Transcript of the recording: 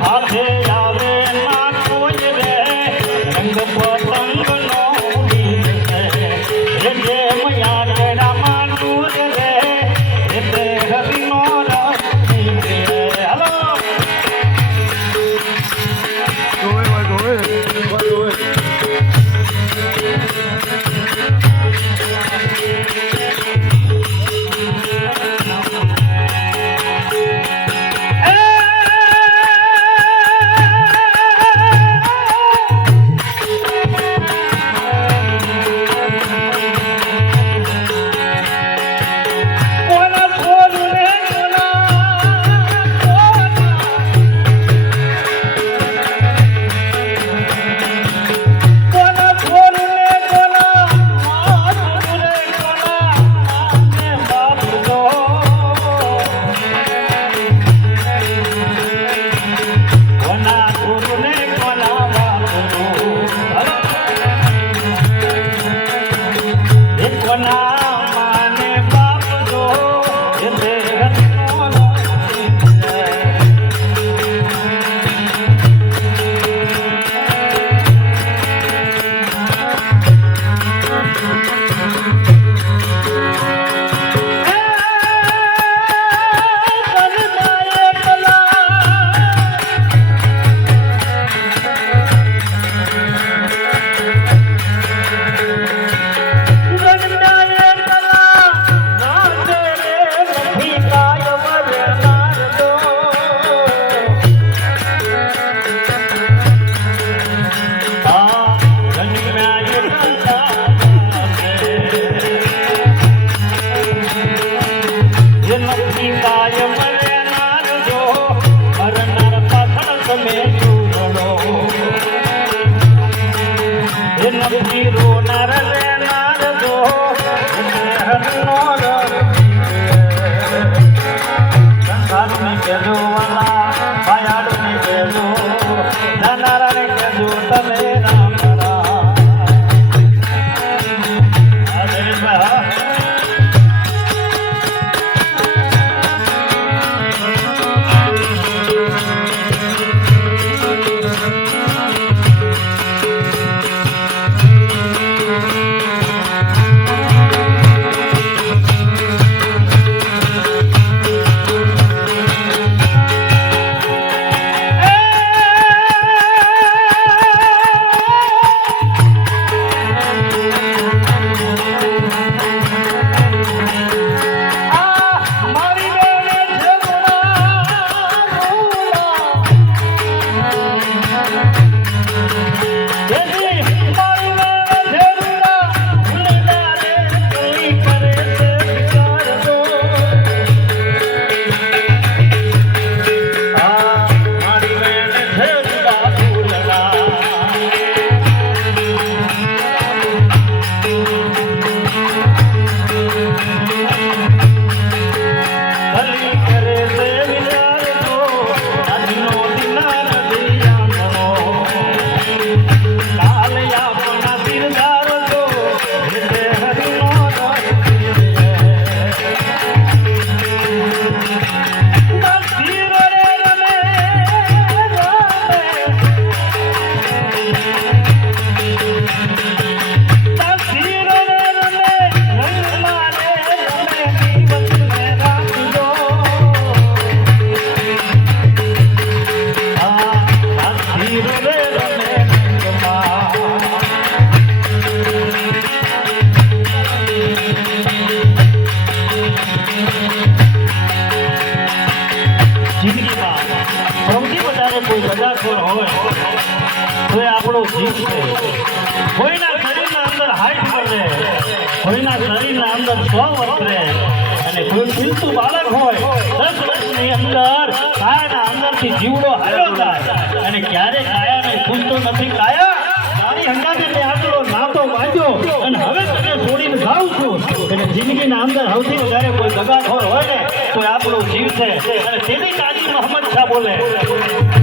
હાથે આવે ના કોઈ રે રંગ જિંદગીમાં સૌથી વધારે કોઈ બજારખોર હોય, તો એ આપણો જીવ છે. કોઈના શરીરના અંદર હાઈટ પર કોઈના શરીરના અંદર સો વર્ષ અને કોઈ ખીલતું બાળક હોય, દસ વર્ષની અંદર કાયાના અંદરથી જીવડો હાલ્યો થાય અને ક્યારે કાયાને ખુલતો નથી. કાયા, તારી હંગાતે એટલે જિંદગીના અંદર સૌથી વધારે કોઈ દગાખોર હોય ને, તો આપણો જીવ છે. અને તેની તાજી મોહમ્મદ શાહ બોલે.